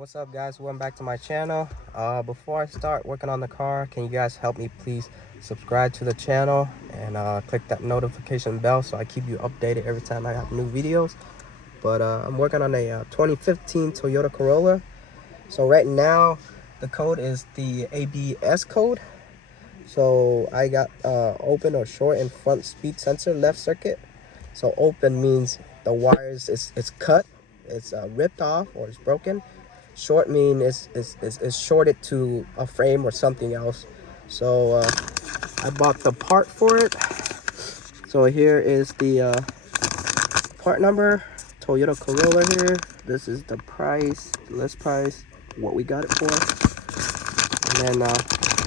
What's up guys, welcome back to my channel. Before I start working on the car, can you guys help me please subscribe to the channel and click that notification bell so I keep you updated every time I have new videos. But I'm working on a 2015 Toyota Corolla. So right now the code is the ABS code. So I got open or short in front speed sensor left circuit. So open means the wires it's cut, it's ripped off or it's broken. Short mean is shorted to a frame or something else. So I bought the part for it. So here is the part number, Toyota Corolla here. This is the price, list price, what we got it for. And then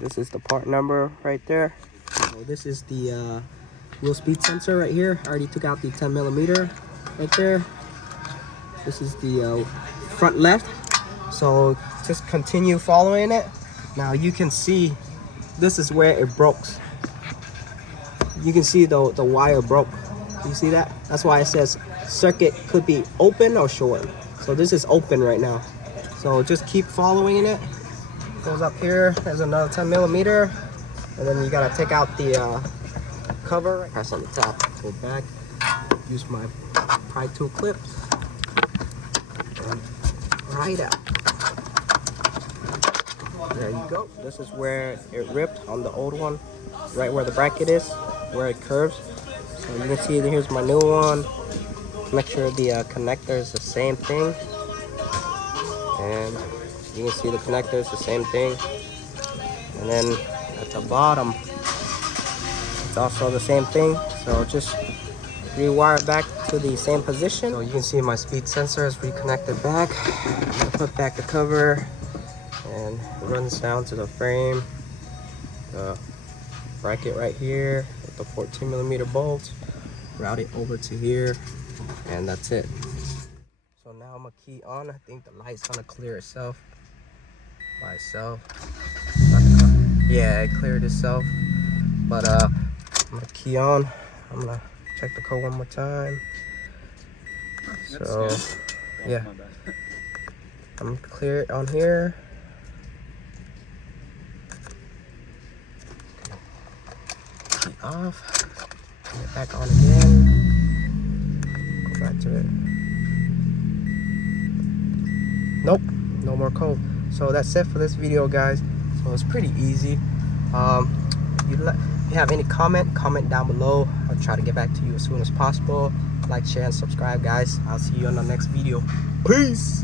this is the part number right there. So this is the wheel speed sensor right here. I already took out the 10mm right there. This is the front left. So just continue following it. Now you can see this is where it broke. You can see the wire broke. You see that? That's why it says circuit could be open or short. So this is open right now. So just keep following it. Goes up here. There's another 10mm, and then you gotta take out the cover. Press on the top. Go back. Use my pry tool clips. And right out. There you go. This is where it ripped on the old one, right where the bracket is, where it curves. So you can see that here's my new one. Make sure the connector is the same thing, and you can see the connector is the same thing. And then at the bottom, it's also the same thing. So just rewire back to the same position. So you can see my speed sensor is reconnected back. I'm gonna put back the cover. And it runs down to the frame, the bracket right here with the 14mm bolts. Route it over to here, and that's it. So now I'm gonna key on. I think the light's gonna clear itself by itself. Yeah, it cleared itself. But I'm gonna key on. I'm gonna check the code one more time. So yeah, I'm gonna clear it on here. Off, get back on again, go back to it. Nope, no more code. So that's it for this video guys. So it's pretty easy. If you have any comment down below. I'll try to get back to you as soon as possible. Like, share, and subscribe guys. I'll see you on the next video. Peace.